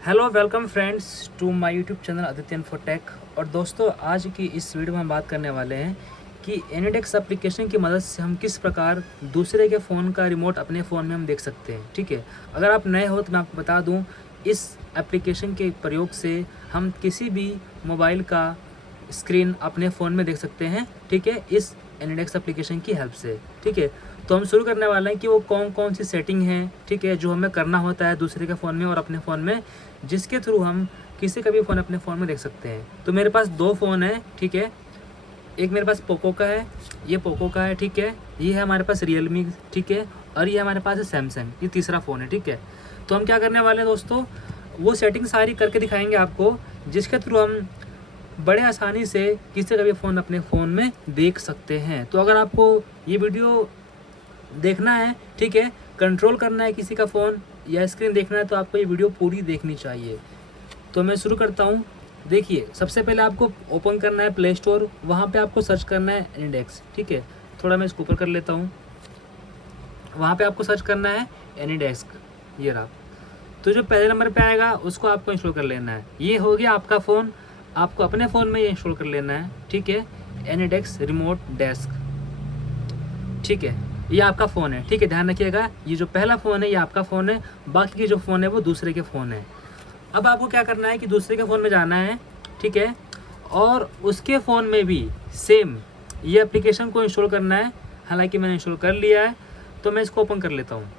Hello welcome friends to my YouTube channel Aditya info tech. और दोस्तों, आज की इस वीडियो में हम बात करने वाले हैं कि एनीडेक्स एप्लीकेशन की मदद से हम किस प्रकार दूसरे के फ़ोन का रिमोट अपने फ़ोन में हम देख सकते हैं। ठीक है, अगर आप नए हो तो मैं आपको बता दूं, इस एप्लीकेशन के प्रयोग से हम किसी भी मोबाइल का स्क्रीन अपने फ़ोन में देख सकते हैं। ठीक है, इस एनीडेक्स एप्लीकेशन की हेल्प से। ठीक है, तो हम शुरू करने वाले हैं कि वो कौन कौन सी सेटिंग है, ठीक है, जो हमें करना होता है दूसरे के फ़ोन में और अपने फ़ोन में, जिसके थ्रू हम किसी का भी फ़ोन अपने फ़ोन में देख सकते हैं। तो मेरे पास दो फ़ोन है। ठीक है, एक मेरे पास पोको का है, ये पोको का है। ठीक है, ये है हमारे पास रियलमी। ठीक है, और ये हमारे पास है सैमसंग, ये तीसरा फ़ोन है। ठीक है, तो हम क्या करने वाले हैं दोस्तों, वो सेटिंग सारी करके दिखाएंगे आपको, जिसके थ्रू हम बड़े आसानी से किसी का भी फ़ोन अपने फ़ोन में देख सकते हैं। तो अगर आपको ये वीडियो देखना है, ठीक है, कंट्रोल करना है किसी का फ़ोन या स्क्रीन देखना है, तो आपको ये वीडियो पूरी देखनी चाहिए। तो मैं शुरू करता हूँ। देखिए, सबसे पहले आपको ओपन करना है प्ले स्टोर, वहाँ पे आपको सर्च करना है एनीडेक्स। ठीक है, थोड़ा मैं इसको ऊपर कर लेता हूँ। वहाँ पे आपको सर्च करना है एनीडेस्क, ये रहा। तो जो पहले नंबर पे आएगा उसको आपको इंस्टॉल कर लेना है। ये हो गया आपका फ़ोन, आपको अपने फ़ोन में ये इंस्टॉल कर लेना है। ठीक है, एनीडेक्स रिमोट डेस्क। ठीक है, ये आपका फ़ोन है। ठीक है, ध्यान रखिएगा, ये जो पहला फ़ोन है ये आपका फ़ोन है, बाकी के जो फ़ोन है वो दूसरे के फ़ोन है। अब आपको क्या करना है कि दूसरे के फ़ोन में जाना है। ठीक है, और उसके फ़ोन में भी सेम ये एप्लीकेशन को इंस्टॉल करना है। हालांकि मैंने इंस्टॉल कर लिया है, तो मैं इसको ओपन कर लेता हूँ।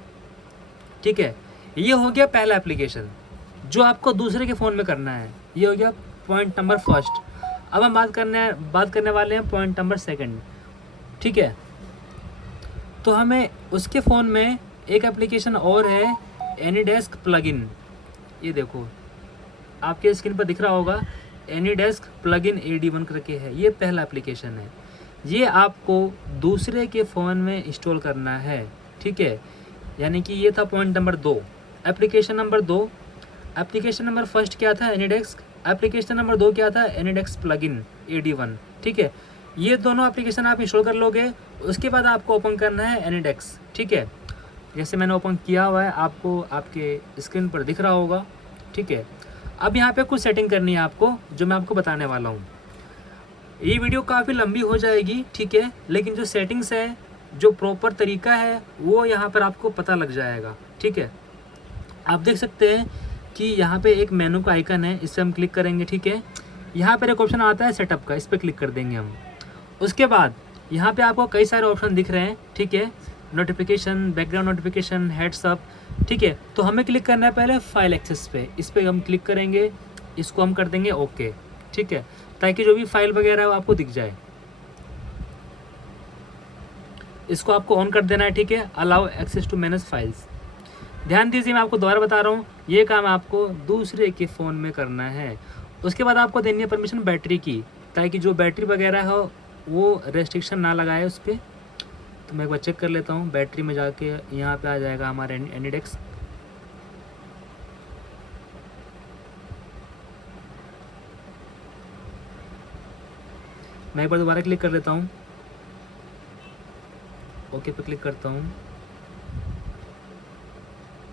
ठीक है, ये हो गया पहला एप्लीकेशन जो आपको दूसरे के फ़ोन में करना है। ये हो गया पॉइंट नंबर फर्स्ट। अब हम बात करने वाले हैं पॉइंट नंबर सेकंड। ठीक है, तो हमें उसके फ़ोन में एक एप्लीकेशन और है, एनीडेस्क प्लगइन। ये देखो, आपके स्क्रीन पर दिख रहा होगा, एनीडेस्क प्लगइन AD1 करके है। ये पहला एप्लीकेशन है, ये आपको दूसरे के फ़ोन में इंस्टॉल करना है। ठीक है, यानी कि ये था point number 2, application number 2। Application number first क्या था, एनीडेस्क। एप्लीकेशन नंबर 2 क्या था, एनीडेस्क प्लगइन AD1। ठीक है, ये दोनों एप्लीकेशन आप इंस्टॉल कर लोगे। उसके बाद आपको ओपन करना है एनीडेक्स। ठीक है, जैसे मैंने ओपन किया हुआ है, आपको आपके स्क्रीन पर दिख रहा होगा। ठीक है, अब यहाँ पे कुछ सेटिंग करनी है आपको, जो मैं आपको बताने वाला हूँ। ये वीडियो काफ़ी लंबी हो जाएगी, ठीक है, लेकिन जो सेटिंग्स है, जो प्रॉपर तरीका है, वो यहाँ पर आपको पता लग जाएगा। ठीक है, आप देख सकते हैं कि यहाँ पे एक मेनू का आइकन है, इस पर हम क्लिक करेंगे। ठीक है, यहाँ पर एक ऑप्शन आता है सेटअप का, इस पर क्लिक कर देंगे हम। उसके बाद यहाँ पे आपको कई सारे ऑप्शन दिख रहे हैं। ठीक है, नोटिफिकेशन, बैकग्राउंड नोटिफिकेशन, हेड्सअप। ठीक है, तो हमें क्लिक करना है पहले फाइल एक्सेस पे, इस पर हम क्लिक करेंगे, इसको हम कर देंगे ओके। ठीक है, ताकि जो भी फाइल वगैरह है वो आपको दिख जाए। इसको आपको ऑन कर देना है। ठीक है, allow access to manage files. ध्यान दीजिए, मैं आपको दोबारा बता रहा हूँ, ये काम आपको दूसरे के फ़ोन में करना है। उसके बाद आपको देनी है परमिशन बैटरी की, ताकि जो बैटरी वगैरह हो वो रेस्ट्रिक्शन ना लगाए उस पर। तो मैं एक बार चेक कर लेता हूँ, बैटरी में जाके यहाँ पे आ जाएगा हमारा एनीडेक्स। मैं एक बार दोबारा क्लिक कर लेता हूँ, ओके पे क्लिक करता हूँ।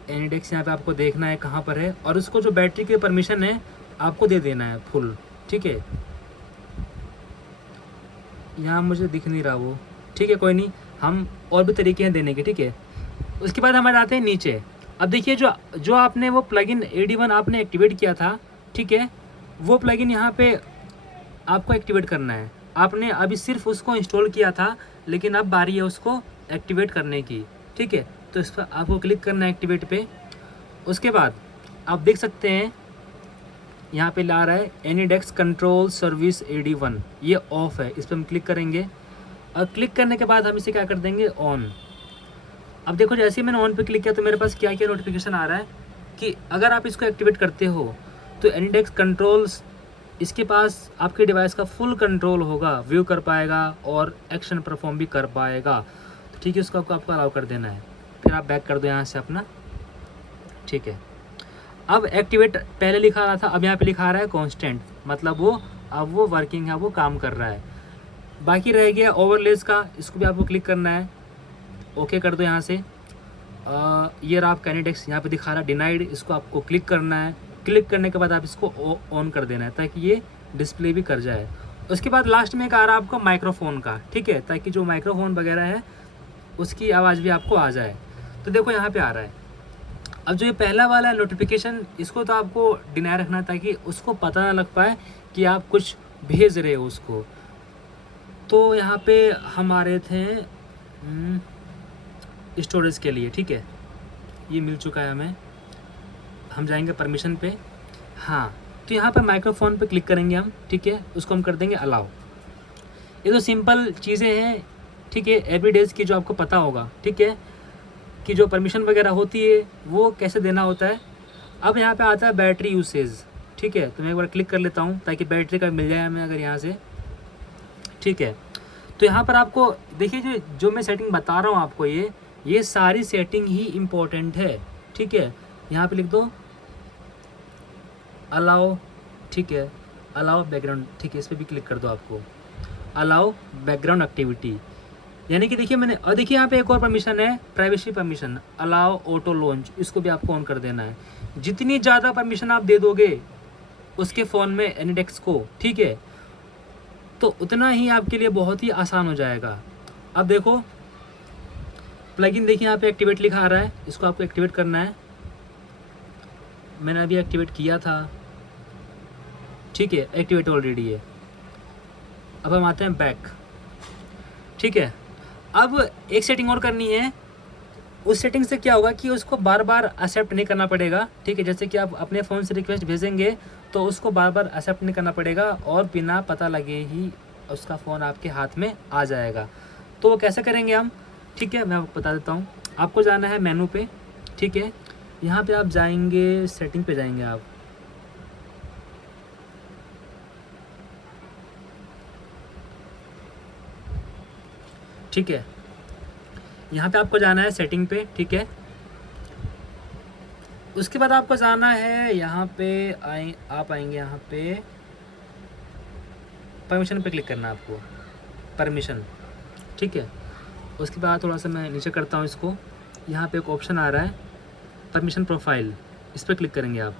एनीडेक्स यहाँ पे आपको देखना है कहाँ पर है, और उसको जो बैटरी की परमिशन है आपको दे देना है फुल। ठीक है, यहाँ मुझे दिख नहीं रहा वो। ठीक है, कोई नहीं, हम और भी तरीके हैं देने के। ठीक है, उसके बाद हम आ जाते हैं नीचे। अब देखिए, जो आपने वो प्लगइन AD1 आपने एक्टिवेट किया था, ठीक है, वो प्लगइन यहाँ पे आपको एक्टिवेट करना है। आपने अभी सिर्फ उसको इंस्टॉल किया था, लेकिन अब बारी है उसको एक्टिवेट करने की। ठीक है, तो इस पर आपको क्लिक करना है एक्टिवेट पे। उसके बाद आप देख सकते हैं यहाँ पे ला रहा है एनीडेक्स कंट्रोल सर्विस AD1, ये ऑफ है। इस पर हम क्लिक करेंगे, और क्लिक करने के बाद हम इसे क्या कर देंगे, ऑन। अब देखो, जैसे ही मैंने ऑन पे क्लिक किया तो मेरे पास क्या क्या नोटिफिकेशन आ रहा है कि अगर आप इसको एक्टिवेट करते हो तो एनीडेक्स कंट्रोल्स, इसके पास आपके डिवाइस का फुल कंट्रोल होगा, व्यू कर पाएगा और एक्शन परफॉर्म भी कर पाएगा। तो ठीक है, उसको आपको अलाउ कर देना है। फिर आप बैक कर दो यहाँ से अपना। ठीक है, अब एक्टिवेट पहले लिखा रहा था, अब यहाँ पे लिखा रहा है कांस्टेंट, मतलब वो अब वो वर्किंग है, वो काम कर रहा है। बाकी रह गया ओवरलेस का, इसको भी आपको क्लिक करना है, ओके कर दो यहाँ से। ये रहा आपका एनीडेक्स, यहाँ पे दिखा रहा है डिनाइड, इसको आपको क्लिक करना है। क्लिक करने के बाद आप इसको ऑन कर देना है ताकि ये डिस्प्ले भी कर जाए। उसके बाद लास्ट में एक आ रहा है आपको माइक्रोफोन का, ठीक है, ताकि जो माइक्रोफोन वगैरह है उसकी आवाज़ भी आपको आ जाए। तो देखो यहाँ पे आ रहा है। अब जो ये पहला वाला नोटिफिकेशन, इसको तो आपको डिनाई रखना ताकि उसको पता ना लग पाए कि आप कुछ भेज रहे हो उसको। तो यहाँ पे हम आ रहे थे स्टोरेज के लिए, ठीक है, ये मिल चुका है हमें। हम जाएंगे परमिशन पे, हाँ, तो यहाँ पर माइक्रोफोन पे क्लिक करेंगे हम, ठीक है, उसको हम कर देंगे अलाउ। ये तो सिंपल चीज़ें हैं, ठीक है, एवरीडेज की जो आपको पता होगा, ठीक है, कि जो परमिशन वगैरह होती है वो कैसे देना होता है। अब यहाँ पे आता है बैटरी यूसेज, ठीक है, तो मैं एक बार क्लिक कर लेता हूँ ताकि बैटरी का मिल जाए हमें अगर यहाँ से, ठीक है। तो यहाँ पर आपको देखिए जो मैं सेटिंग बता रहा हूँ आपको, ये सारी सेटिंग ही इम्पोर्टेंट है, ठीक है। यहाँ पे लिख दो अलाउ, ठीक है, अलाउ बैकग्राउंड, ठीक है, इस पर भी क्लिक कर दो आपको, अलाउ बैकग्राउंड एक्टिविटी, यानी कि देखिए मैंने, और देखिए यहाँ पे एक और परमिशन है, privacy permission, allow auto launch, इसको भी आपको ऑन कर देना है। जितनी ज़्यादा परमिशन आप दे दोगे उसके फ़ोन में एनिडेक्स को, ठीक है, तो उतना ही आपके लिए बहुत ही आसान हो जाएगा। अब देखो प्लगइन, देखिए यहाँ पे एक्टिवेट लिखा आ रहा है, इसको आपको एक्टिवेट करना है। मैंने अभी एक्टिवेट किया था, ठीक है, एक्टिवेट ऑलरेडी है। अब हम आते हैं बैक, ठीक है। अब एक सेटिंग और करनी है, उस सेटिंग से क्या होगा कि उसको बार बार एक्सेप्ट नहीं करना पड़ेगा, ठीक है। जैसे कि आप अपने फ़ोन से रिक्वेस्ट भेजेंगे तो उसको बार बार एक्सेप्ट नहीं करना पड़ेगा और बिना पता लगे ही उसका फ़ोन आपके हाथ में आ जाएगा। तो वो कैसे करेंगे हम, ठीक है, मैं आपको बता देता हूँ। आपको जाना है मेनू पे, ठीक है, यहाँ पे आप जाएंगे, सेटिंग पे जाएंगे आप, ठीक है, यहाँ पे आपको जाना है सेटिंग पे, ठीक है। उसके बाद आपको जाना है यहाँ पे आप आएंगे यहाँ पे परमिशन पे क्लिक करना है आपको, परमिशन, ठीक है। उसके बाद थोड़ा सा मैं नीचे करता हूँ इसको, यहाँ पे एक ऑप्शन आ रहा है परमिशन प्रोफाइल, इस पर क्लिक करेंगे आप।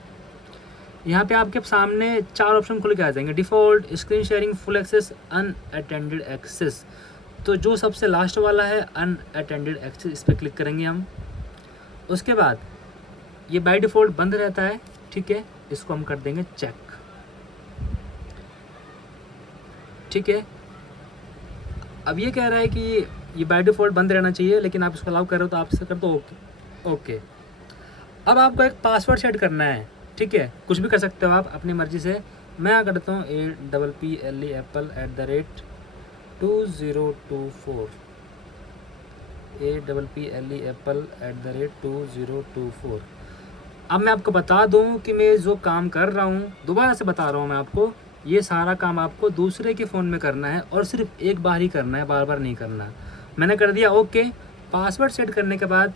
यहाँ पे आपके सामने 4 ऑप्शन खुल के आ जाएंगे, default, screen sharing, full access, unattended access. तो जो सबसे लास्ट वाला है अनअटेंडेड एक्सेस, इस पर क्लिक करेंगे हम। उसके बाद ये बाय डिफ़ॉल्ट बंद रहता है, ठीक है, इसको हम कर देंगे चेक, ठीक है। अब ये कह रहा है कि ये बाय डिफ़ॉल्ट बंद रहना चाहिए, लेकिन आप इसको अलाउ कर रहे हो तो आप इसे कर दो ओके, ओके। अब आपको एक पासवर्ड सेट करना है, ठीक है, कुछ भी कर सकते हो आप अपनी मर्ज़ी से। मैं करता हूँ APPLEAPPLE@2024 APPLEAPPLE@2024। अब मैं आपको बता दूं कि मैं जो काम कर रहा हूं, दोबारा से बता रहा हूं मैं आपको, ये सारा काम आपको दूसरे के फ़ोन में करना है और सिर्फ एक बार ही करना है, बार बार नहीं करना। मैंने कर दिया ओके। पासवर्ड सेट करने के बाद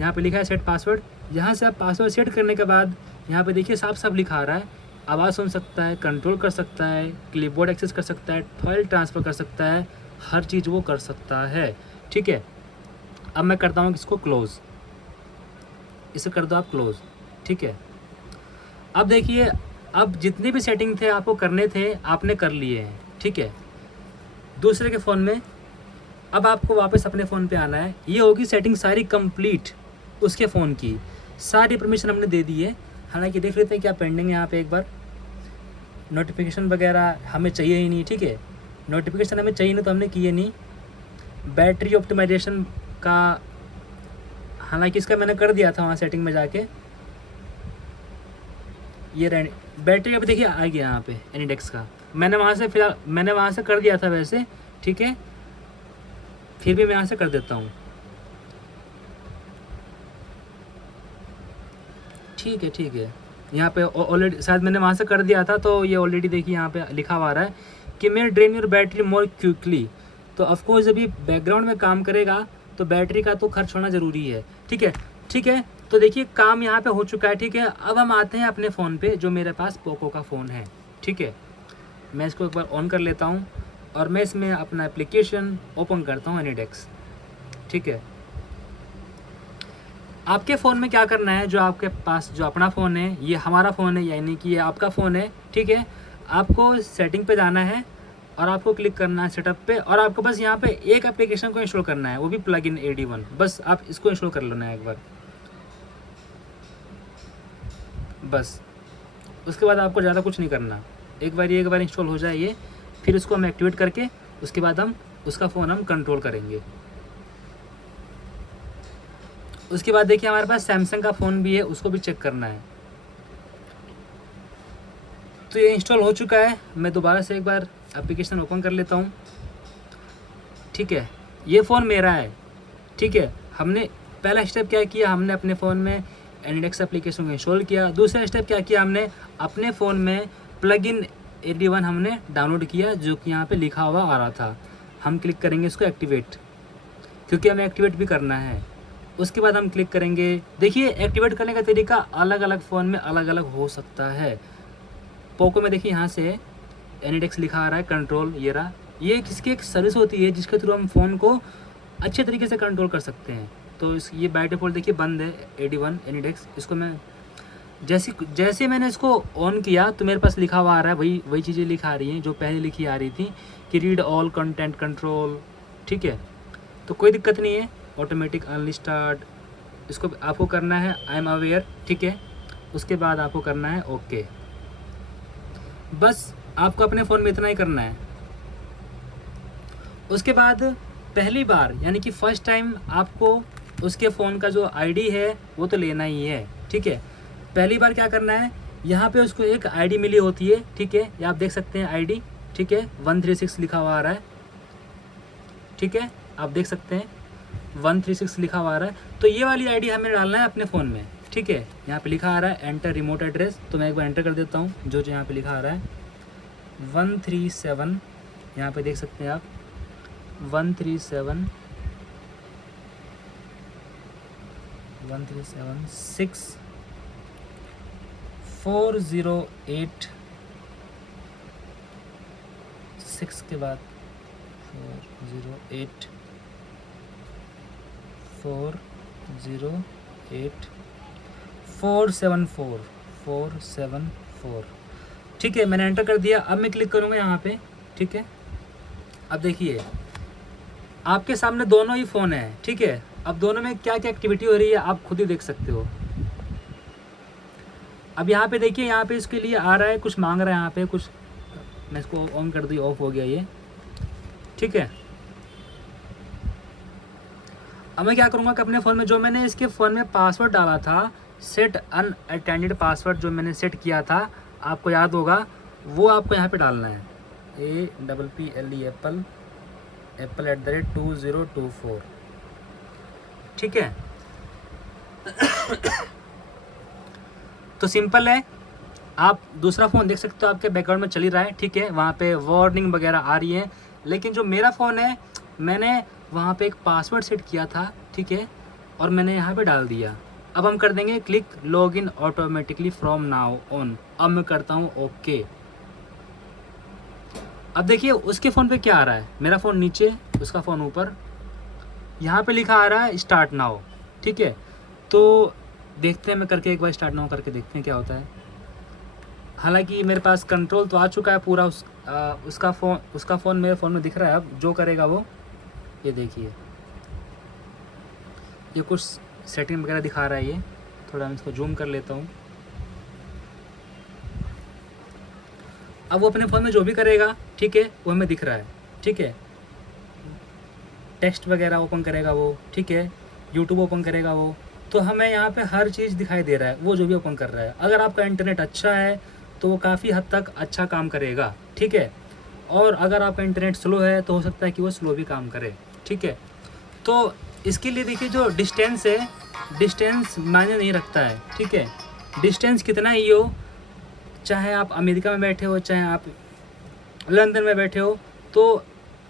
यहाँ पे लिखा है सेट पासवर्ड, यहाँ से आप पासवर्ड सेट करने के बाद यहाँ पे देखिए साफ साफ लिखा आ रहा है, आवाज़ सुन सकता है, कंट्रोल कर सकता है, क्लिपबोर्ड एक्सेस कर सकता है, फाइल ट्रांसफ़र कर सकता है, हर चीज़ वो कर सकता है, ठीक है। अब मैं करता हूँ इसको क्लोज़, इसे कर दो आप क्लोज़, ठीक है। अब देखिए, अब जितने भी सेटिंग थे आपको करने थे आपने कर लिए हैं, ठीक है, दूसरे के फ़ोन में। अब आपको वापस अपने फ़ोन पे आना है, ये होगी सेटिंग सारी कंप्लीट उसके फ़ोन की, सारी परमिशन हमने दे दी है। हालांकि देख लेते हैं क्या पेंडिंग है यहाँ पे, एक बार नोटिफिकेशन वगैरह हमें चाहिए ही नहीं, ठीक है, नोटिफिकेशन हमें चाहिए नहीं तो हमने किए नहीं। बैटरी ऑप्टिमाइजेशन का हालांकि इसका मैंने कर दिया था वहाँ सेटिंग में जाके, ये बैटरी अभी देखिए आ गया यहाँ पे एनिडेक्स का, मैंने वहाँ से फिलहाल मैंने वहाँ से कर दिया था वैसे, ठीक है, फिर भी मैं यहाँ से कर देता हूँ, ठीक है, ठीक है। यहाँ पे ऑलरेडी शायद मैंने वहाँ से कर दिया था, तो ये ऑलरेडी देखिए यहाँ पे लिखा हुआ रहा है कि मैं drain your battery more quickly. तो ऑफकोर्स जब ये बैकग्राउंड में काम करेगा तो बैटरी का तो खर्च होना ज़रूरी है, ठीक है, ठीक है। तो देखिए काम यहाँ पे हो चुका है, ठीक है। अब हम आते हैं अपने फ़ोन पे, जो मेरे पास पोको का फ़ोन है, ठीक है। मैं इसको एक बार ऑन कर लेता हूँ और मैं इसमें अपना एप्लीकेशन ओपन करता हूँ एनिडेक्स, ठीक है। आपके फ़ोन में क्या करना है, जो आपके पास जो अपना फ़ोन है, ये हमारा फ़ोन है, यानी कि ये आपका फ़ोन है, ठीक है। आपको सेटिंग पे जाना है और आपको क्लिक करना है सेटअप पे, और आपको बस यहाँ पे एक एप्लीकेशन को इंस्टॉल करना है, वो भी प्लग इन AD1। बस आप इसको इंस्टॉल कर लेना है एक बार, बस। उसके बाद आपको ज़्यादा कुछ नहीं करना। एक बार इंस्टॉल हो जाए ये, फिर उसको हम एक्टिवेट करके उसके बाद हम उसका फ़ोन हम कंट्रोल करेंगे। उसके बाद देखिए हमारे पास सैमसंग का फ़ोन भी है, उसको भी चेक करना है। तो ये इंस्टॉल हो चुका है। मैं दोबारा से एक बार एप्लीकेशन ओपन कर लेता हूँ, ठीक है। ये फ़ोन मेरा है, ठीक है। हमने पहला स्टेप क्या किया, हमने अपने फ़ोन में एनिडेक्स एप्लीकेशन को इंस्टॉल किया। दूसरा स्टेप क्या किया, हमने अपने फ़ोन में प्लग इन AD1 हमने डाउनलोड किया, जो कि यहाँ पे लिखा हुआ आ रहा था। हम क्लिक करेंगे इसको एक्टिवेट, क्योंकि हमें एक्टिवेट भी करना है। उसके बाद हम क्लिक करेंगे। देखिए एक्टिवेट करने का तरीका अलग अलग फ़ोन में अलग अलग हो सकता है। पोको में देखिए यहाँ से एनिडेक्स लिखा आ रहा है, कंट्रोल ये रहा। ये किसकी एक सर्विस होती है जिसके थ्रू हम फ़ोन को अच्छे तरीके से कंट्रोल कर सकते हैं। तो इस ये बाय डिफ़ॉल्ट देखिए बंद है AD1 एनिडेक्स। इसको मैं जैसे मैंने इसको ऑन किया तो मेरे पास लिखा हुआ आ रहा है, वही चीज़ें लिखा आ रही हैं जो पहले लिखी आ रही थी कि रीड ऑल कंटेंट कंट्रोल, ठीक है। तो कोई दिक्कत नहीं है, ऑटोमेटिक अनलिस्टेड इसको आपको करना है, आई एम अवेयर, ठीक है। उसके बाद आपको करना है ओके। बस आपको अपने फ़ोन में इतना ही करना है। उसके बाद पहली बार यानी कि फ़र्स्ट टाइम आपको उसके फ़ोन का जो ID है वो तो लेना ही है, ठीक है। पहली बार क्या करना है, यहाँ पे उसको एक ID मिली होती है, ठीक है। ये आप देख सकते हैं ID, ठीक है। 136 लिखा हुआ आ रहा है, ठीक है। आप देख सकते हैं 136 लिखा हुआ आ रहा है। तो ये वाली ID हमें डालना है अपने फ़ोन में, ठीक है। यहाँ पे लिखा आ रहा है एंटर रिमोट एड्रेस, तो मैं एक बार एंटर कर देता हूँ। जो यहाँ पे लिखा आ रहा है 137, यहाँ पे देख सकते हैं आप 137 6 408 6 के बाद 408 474, ठीक है। मैंने एंटर कर दिया। अब मैं क्लिक करूँगा यहाँ पे, ठीक है। अब देखिए आपके सामने दोनों ही फ़ोन हैं, ठीक है। अब दोनों में क्या क्या एक्टिविटी हो रही है आप खुद ही देख सकते हो। अब यहाँ पे देखिए, यहाँ पे इसके लिए आ रहा है, कुछ मांग रहा है यहाँ पे कुछ। मैं इसको ऑन कर दी, ऑफ हो गया ये, ठीक है। अब मैं क्या करूँगा कि अपने फ़ोन में जो मैंने इसके फ़ोन में पासवर्ड डाला था, सेट अनअटेंडेड पासवर्ड जो मैंने सेट किया था, आपको याद होगा, वो आपको यहाँ पे डालना है। APPLE एप्पल @2024, ठीक है। तो सिंपल है। आप दूसरा फ़ोन देख सकते हो, आपके बैकग्राउंड में चल ही रहा है, ठीक है। वहाँ पे वार्निंग वगैरह आ रही है, लेकिन जो मेरा फ़ोन है मैंने वहाँ पे एक पासवर्ड सेट किया था, ठीक है, और मैंने यहाँ पे डाल दिया। अब हम कर देंगे click log in automatically from now on. अब मैं करता हूँ ओके। अब देखिए उसके फ़ोन पे क्या आ रहा है, मेरा फ़ोन नीचे, उसका फ़ोन ऊपर। यहाँ पे लिखा आ रहा है स्टार्ट नाउ, ठीक है। तो देखते हैं, मैं करके एक बार स्टार्ट नाउ करके देखते हैं क्या होता है। हालांकि मेरे पास कंट्रोल तो आ चुका है पूरा, उसका फ़ोन मेरे फ़ोन में दिख रहा है। अब जो करेगा वो, ये देखिए ये कुछ सेटिंग वगैरह दिखा रहा है। ये थोड़ा मैं इसको जूम कर लेता हूँ। अब वो अपने फ़ोन में जो भी करेगा, ठीक है, वो हमें दिख रहा है, ठीक है। टेक्स्ट वगैरह ओपन करेगा वो, ठीक है। यूट्यूब ओपन करेगा वो, तो हमें यहाँ पे हर चीज़ दिखाई दे रहा है, वो जो भी ओपन कर रहा है। अगर आपका इंटरनेट अच्छा है तो वो काफ़ी हद तक अच्छा काम करेगा, ठीक है। और अगर आपका इंटरनेट स्लो है तो हो सकता है कि वो स्लो भी काम करे, ठीक है। तो इसके लिए देखिए जो डिस्टेंस है, डिस्टेंस मायने नहीं रखता है, ठीक है। डिस्टेंस कितना ही हो, चाहे आप अमेरिका में बैठे हो, चाहे आप लंदन में बैठे हो, तो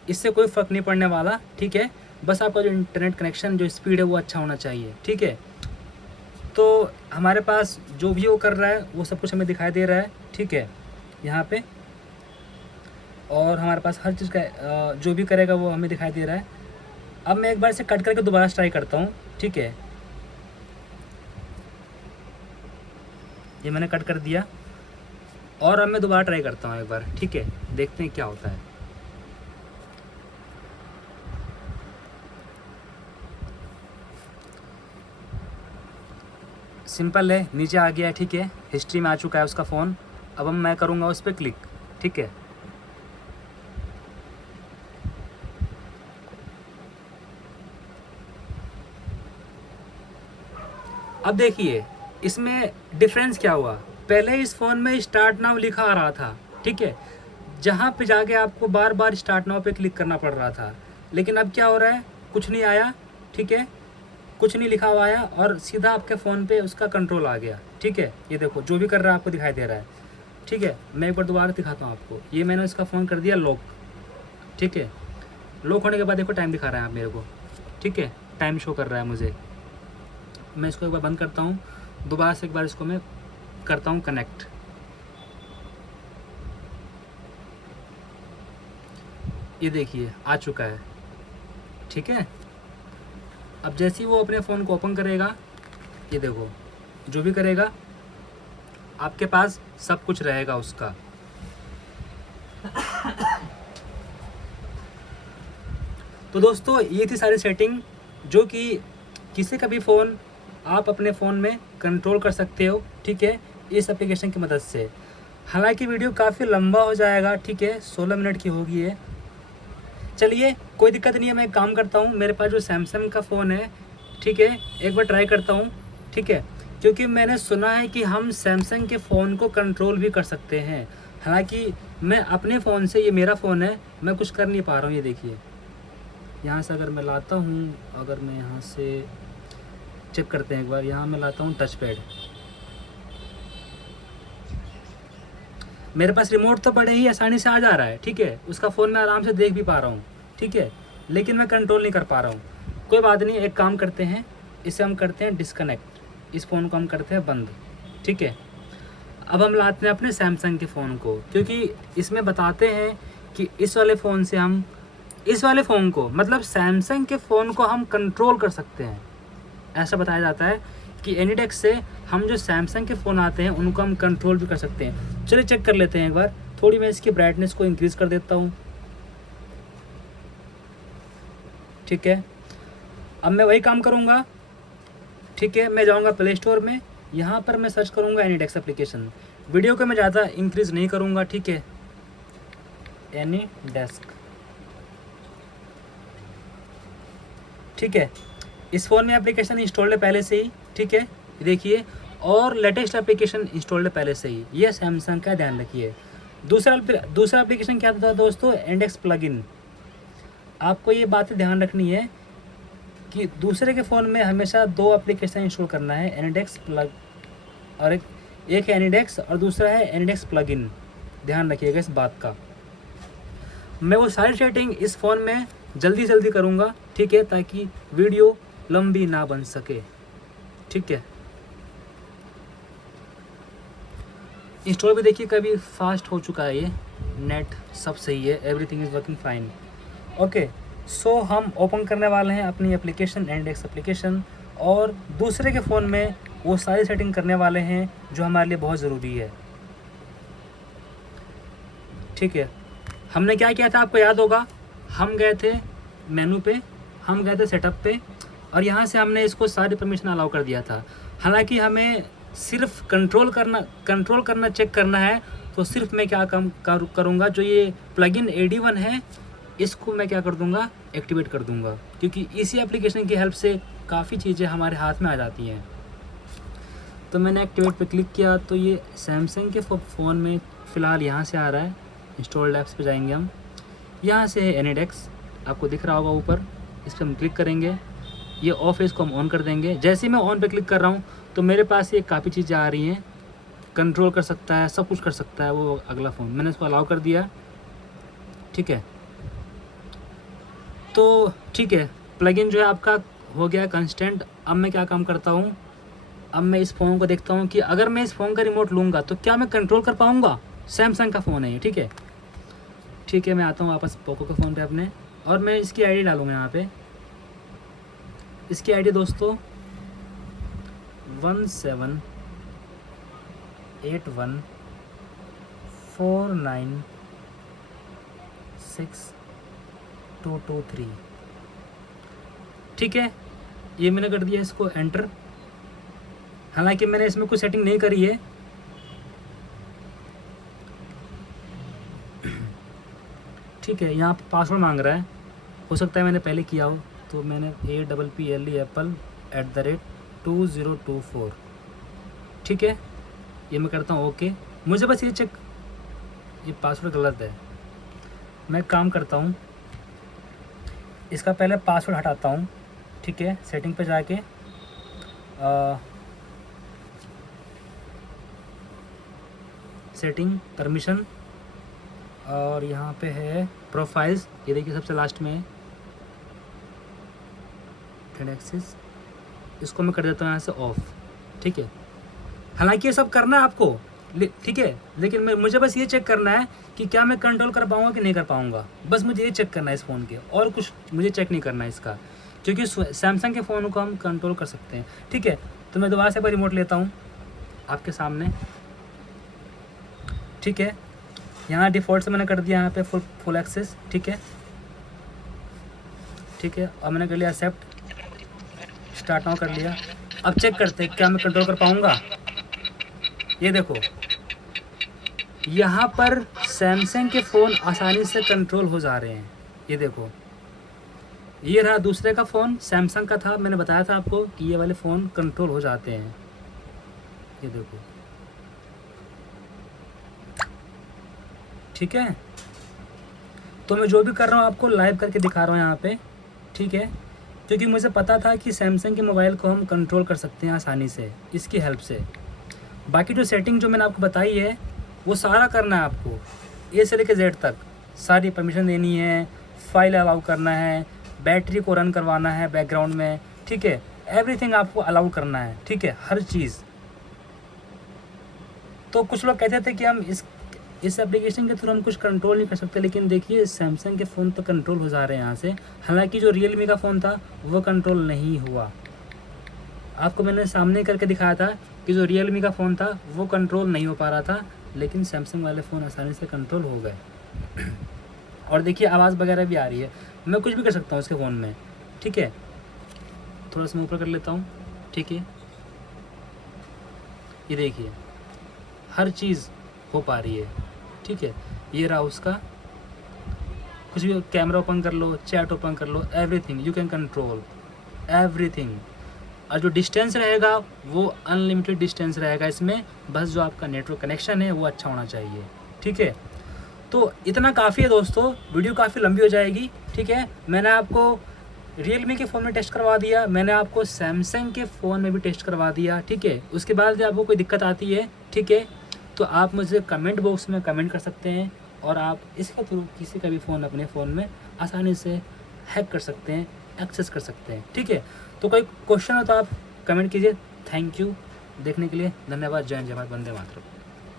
इससे कोई फ़र्क नहीं पड़ने वाला, ठीक है। बस आपका जो इंटरनेट कनेक्शन जो स्पीड है वो अच्छा होना चाहिए, ठीक है। तो हमारे पास जो भी वो कर रहा है वो सब कुछ हमें दिखाई दे रहा है, ठीक है, यहाँ पे। और हमारे पास हर चीज़ का जो भी करेगा वो हमें दिखाई दे रहा है। अब मैं एक बार इसे कट करके दोबारा ट्राई करता हूँ, ठीक है। ये मैंने कट कर दिया और अब मैं दोबारा ट्राई करता हूँ एक बार, ठीक है, देखते हैं क्या होता है। सिंपल है, नीचे आ गया है, ठीक है, हिस्ट्री में आ चुका है उसका फ़ोन। अब मैं करूँगा उस पर क्लिक, ठीक है। अब देखिए इसमें डिफरेंस क्या हुआ। पहले इस फ़ोन में स्टार्ट नाउ लिखा आ रहा था, ठीक है, जहाँ पे जाके आपको बार बार स्टार्ट नाउ पे क्लिक करना पड़ रहा था। लेकिन अब क्या हो रहा है, कुछ नहीं आया, ठीक है, कुछ नहीं लिखा हुआ आया और सीधा आपके फ़ोन पे उसका कंट्रोल आ गया, ठीक है। ये देखो जो भी कर रहा है आपको दिखाई दे रहा है, ठीक है। मैं एक बार दोबारा दिखाता हूँ आपको। ये मैंने इसका फ़ोन कर दिया लॉक, ठीक है। लॉक होने के बाद देखो टाइम दिखा रहा है आप मेरे को, ठीक है, टाइम शो कर रहा है मुझे। मैं इसको एक बार बंद करता हूँ, दोबारा से एक बार इसको मैं करता हूँ कनेक्ट। ये देखिए आ चुका है, ठीक है। अब जैसे ही वो अपने फ़ोन को ओपन करेगा, ये देखो जो भी करेगा आपके पास सब कुछ रहेगा उसका। तो दोस्तों ये थी सारी सेटिंग जो कि किसी का भी फ़ोन आप अपने फ़ोन में कंट्रोल कर सकते हो, ठीक है, इस एप्लीकेशन की मदद से। हालांकि वीडियो काफ़ी लंबा हो जाएगा, ठीक है, 16 मिनट की होगी ये। चलिए कोई दिक्कत नहीं है, मैं एक काम करता हूँ, मेरे पास जो सैमसंग का फ़ोन है, ठीक है, एक बार ट्राई करता हूँ, ठीक है, क्योंकि मैंने सुना है कि हम सैमसंग के फ़ोन को कंट्रोल भी कर सकते हैं। हालांकि मैं अपने फ़ोन से, ये मेरा फ़ोन है, मैं कुछ कर नहीं पा रहा हूँ। ये देखिए यहाँ से अगर मैं लाता हूँ, अगर मैं यहाँ से चेक करते हैं एक बार, यहाँ मैं लाता हूँ टच पैड। मेरे पास रिमोट तो बड़े ही आसानी से आ जा रहा है, ठीक है, उसका फ़ोन मैं आराम से देख भी पा रहा हूँ, ठीक है, लेकिन मैं कंट्रोल नहीं कर पा रहा हूँ। कोई बात नहीं, एक काम करते हैं, इसे हम करते हैं डिस्कनेक्ट, इस फ़ोन को हम करते हैं बंद, ठीक है। अब हम लाते हैं अपने सैमसंग के फ़ोन को, क्योंकि इसमें बताते हैं कि इस वाले फ़ोन से हम इस वाले फ़ोन को, मतलब सैमसंग के फ़ोन को हम कंट्रोल कर सकते हैं। ऐसा बताया जाता है कि एनीडेक्स से हम जो सैमसंग के फ़ोन आते हैं उनको हम कंट्रोल भी कर सकते हैं। चलिए चेक कर लेते हैं एक बार। थोड़ी मैं इसकी ब्राइटनेस को इंक्रीज़ कर देता हूँ, ठीक है। अब मैं वही काम करूँगा, ठीक है, मैं जाऊँगा प्ले स्टोर में, यहाँ पर मैं सर्च करूँगा एनीडेक्स एप्लीकेशन। वीडियो को मैं ज़्यादा इंक्रीज़ नहीं करूँगा, ठीक है, एनीडेस्क, ठीक है। इस फ़ोन में एप्लीकेशन इंस्टॉल्ड है पहले से ही, ठीक है, देखिए, और लेटेस्ट एप्लीकेशन इंस्टॉल्ड है पहले से ही, ये सैमसंग का ध्यान रखिए। दूसरा एप्लीकेशन क्या था दोस्तों, एनीडेक्स प्लगइन। आपको ये बातें ध्यान रखनी है कि दूसरे के फ़ोन में हमेशा 2 एप्लीकेशन इंस्टॉल करना है, एनीडेक्स प्लग और एक है एनीडेक्स और दूसरा है एनीडेक्स प्लगइन। ध्यान रखिएगा इस बात का। मैं वो सारी सेटिंग इस फ़ोन में जल्दी करूँगा, ठीक है, ताकि वीडियो लंबी ना बन सके, ठीक है। इंस्टॉल भी देखिए कभी फास्ट हो चुका है, ये नेट सब सही है, everything is working fine. Okay, so हम ओपन करने वाले हैं अपनी एप्लीकेशन, एनीडेक्स एप्लीकेशन, और दूसरे के फ़ोन में वो सारी सेटिंग करने वाले हैं जो हमारे लिए बहुत ज़रूरी है, ठीक है। हमने क्या किया था आपको याद होगा, हम गए थे मेनू पे, हम गए थे सेटअप पे, और यहाँ से हमने इसको सारी परमिशन अलाउ कर दिया था। हालांकि हमें सिर्फ कंट्रोल करना चेक करना है, तो सिर्फ मैं क्या काम करूँगा, जो ये प्लगइन AD1 है इसको मैं क्या कर दूँगा, एक्टिवेट कर दूँगा, क्योंकि इसी एप्लीकेशन की हेल्प से काफ़ी चीज़ें हमारे हाथ में आ जाती हैं। तो मैंने एक्टिवेट पे क्लिक किया, तो ये सैमसंग के फ़ोन में फ़िलहाल यहाँ से आ रहा है। इंस्टॉल्ड ऐप्स पे जाएंगे हम, यहाँ से है एनीडेक्स, आपको दिख रहा होगा ऊपर, इस पर हम क्लिक करेंगे, ये ऑफ है, इसको हम ऑन कर देंगे। जैसे ही मैं ऑन पे क्लिक कर रहा हूँ तो मेरे पास ये काफ़ी चीज़ें आ रही हैं, कंट्रोल कर सकता है, सब कुछ कर सकता है वो अगला फ़ोन। मैंने इसको अलाउ कर दिया, ठीक है। तो ठीक है, प्लगइन जो है आपका हो गया कंस्टेंट। अब मैं क्या काम करता हूँ, अब मैं इस फ़ोन को देखता हूँ कि अगर मैं इस फ़ोन का रिमोट लूँगा तो क्या मैं कंट्रोल कर पाऊँगा। सैमसंग का फ़ोन है ये, ठीक है, ठीक है। मैं आता हूँ वापस पोको के फ़ोन पे अपने, और मैं इसकी आईडी डालूँगा यहाँ पे। इसकी आईडी दोस्तों 81496223। ठीक है, ये मैंने कर दिया इसको एंटर। हालांकि मैंने इसमें कुछ सेटिंग नहीं करी है। ठीक है, यहाँ पर पासवर्ड मांग रहा है, हो सकता है मैंने पहले किया हो, तो मैंने APPLE@2024। ठीक है, ये मैं करता हूँ ओके। मुझे बस ये चेक, ये पासवर्ड गलत है। मैं काम करता हूँ, इसका पहले पासवर्ड हटाता हूँ। ठीक है, सेटिंग पे जाके सेटिंग, परमिशन, और यहाँ पे है प्रोफाइल्स, ये देखिए सबसे लास्ट में है एक्सेस, इसको मैं कर देता हूँ यहाँ से ऑफ। ठीक है, हालांकि ये सब करना है आपको, ठीक है, लेकिन मुझे बस ये चेक करना है कि क्या मैं कंट्रोल कर पाऊँगा कि नहीं कर पाऊँगा। बस मुझे ये चेक करना है इस फ़ोन के, और कुछ मुझे चेक नहीं करना है इसका, क्योंकि सैमसंग के फ़ोन को हम कंट्रोल कर सकते हैं। ठीक है, तो मैं दोबारा से एक बार रिमोट लेता हूँ आपके सामने। ठीक है, यहाँ डिफ़ॉल्ट से मैंने कर दिया यहाँ पे फुल एक्सेस। ठीक है, ठीक है, और मैंने कर लिया एक्सेप्ट, स्टार्ट नाउ कर लिया। अब चेक करते हैं क्या मैं कंट्रोल कर पाऊँगा। ये देखो, यहाँ पर सैमसंग के फ़ोन आसानी से कंट्रोल हो जा रहे हैं। ये देखो, ये रहा दूसरे का फ़ोन, सैमसंग का था, मैंने बताया था आपको कि ये वाले फ़ोन कंट्रोल हो जाते हैं। ये देखो, ठीक है, तो मैं जो भी कर रहा हूँ आपको लाइव करके दिखा रहा हूँ यहाँ पे। ठीक है, क्योंकि मुझे पता था कि सैमसंग के मोबाइल को हम कंट्रोल कर सकते हैं आसानी से इसकी हेल्प से। बाकी जो सेटिंग जो मैंने आपको बताई है वो सारा करना है आपको, ए से लेकर जेड तक सारी परमिशन देनी है, फाइल अलाउ करना है, बैटरी को रन करवाना है बैकग्राउंड में। ठीक है, एवरीथिंग आपको अलाउ करना है। ठीक है, हर चीज़। तो कुछ लोग कहते थे कि हम इस एप्लीकेशन के थ्रू हम कुछ कंट्रोल नहीं कर सकते, लेकिन देखिए सैमसंग के फ़ोन तो कंट्रोल हो जा रहे हैं यहाँ से। हालांकि जो रियलमी का फ़ोन था वो कंट्रोल नहीं हुआ। आपको मैंने सामने करके दिखाया था कि जो रियलमी का फ़ोन था वो कंट्रोल नहीं हो पा रहा था, लेकिन सैमसंग वाले फ़ोन आसानी से कंट्रोल हो गए। और देखिए आवाज़ वगैरह भी आ रही है, मैं कुछ भी कर सकता हूँ उसके फ़ोन में। ठीक है, थोड़ा सा मैं ऊपर कर लेता हूँ। ठीक है, ये देखिए हर चीज़ हो पा रही है। ठीक है, ये रहा उसका, कुछ भी कैमरा ओपन कर लो, चैट ओपन कर लो, everything you can control everything. और जो डिस्टेंस रहेगा वो अनलिमिटेड डिस्टेंस रहेगा इसमें, बस जो आपका नेटवर्क कनेक्शन है वो अच्छा होना चाहिए। ठीक है, तो इतना काफ़ी है दोस्तों, वीडियो काफ़ी लंबी हो जाएगी। ठीक है, मैंने आपको रियलमी के फ़ोन में टेस्ट करवा दिया, मैंने आपको सैमसंग के फ़ोन में भी टेस्ट करवा दिया। ठीक है, उसके बाद जब आपको कोई दिक्कत आती है, ठीक है, तो आप मुझे कमेंट बॉक्स में कमेंट कर सकते हैं, और आप इसके थ्रू किसी का भी फ़ोन अपने फ़ोन में आसानी से हैक कर सकते हैं, एक्सेस कर सकते हैं। ठीक है, तो कोई क्वेश्चन हो तो आप कमेंट कीजिए। थैंक यू देखने के लिए, धन्यवाद। जय हिंद, जय भारत, वंदे मातरम।